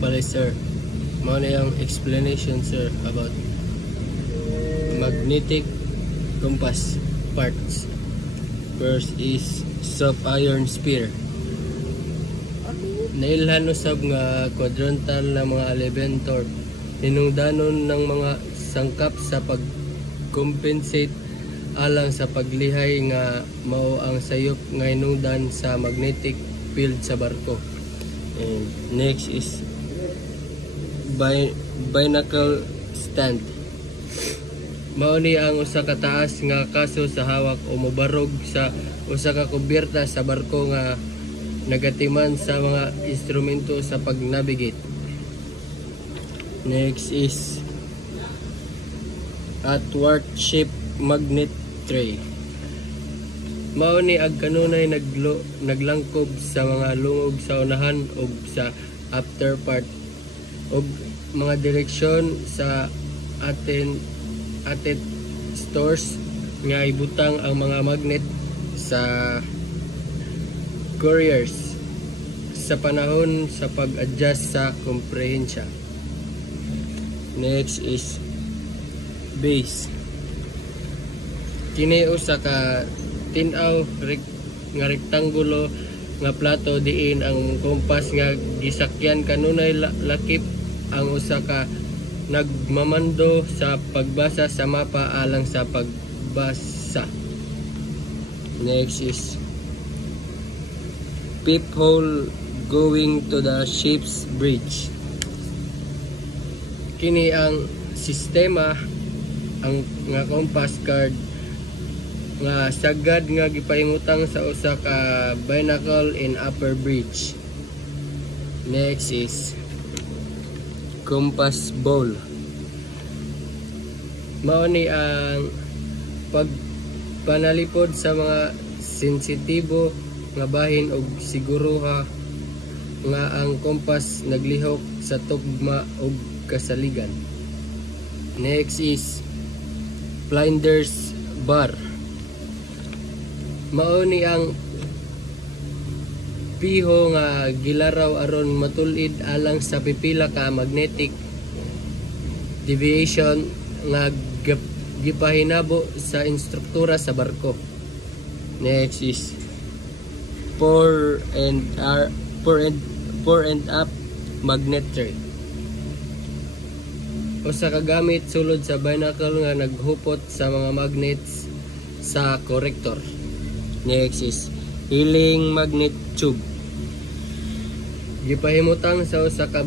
pala sir. Mao na yung explanation sir about magnetic compass parts. First is soft iron sphere. Nailhan usab nga quadrantal na mga elevator hinungdanon ng mga sangkap sa pag-compensate alang sa paglihay nga mao ang sayop nga hinungdan sa magnetic field sa barko. And next is binacle stand. Mao ni ang usa ka taas nga kaso sa hawak o mobarog sa usa ka kubyerta sa barko nga nagatiman sa mga instrumento sa pag-navigate. Next is athwartship magnet tray. Mao ni ag kanunay naglangkob sa mga lungog sa unahan ug sa after part ug mga direksyon sa atin stores nga ibutang ang mga magnet sa couriers sa panahon sa pag-adjust sa komprehensya. Next is base. Kini usa ka tin-aw nga rektangulo nga plato diin ang kompas nga gisakyan kanunay lakip ang usa ka nagmamando sa pagbasa sa mapa alang sa pagbasa. Next is peephole going to the ship's bridge. Kini ang sistema ang nga compass card nga sagad nga gipahimutang sa usa ka binacle in upper bridge. Next is compass ball. Mao ni ang pagpanalipod sa mga sensitibo nga bahin og siguruha nga ang compass naglihok sa tugma og kasaligan. Next is blinders bar. Mao ni ang piho nga gilaraw aron matulid alang sa pipila ka magnetic deviation nga gipahinabo sa instruktura sa barko. Next is fore and up magnet tray. Usa ka gamit sulod sa binacle nga naghupot sa mga magnets sa corrector. Next is healing magnet tube. Gipahimutang sa usa ka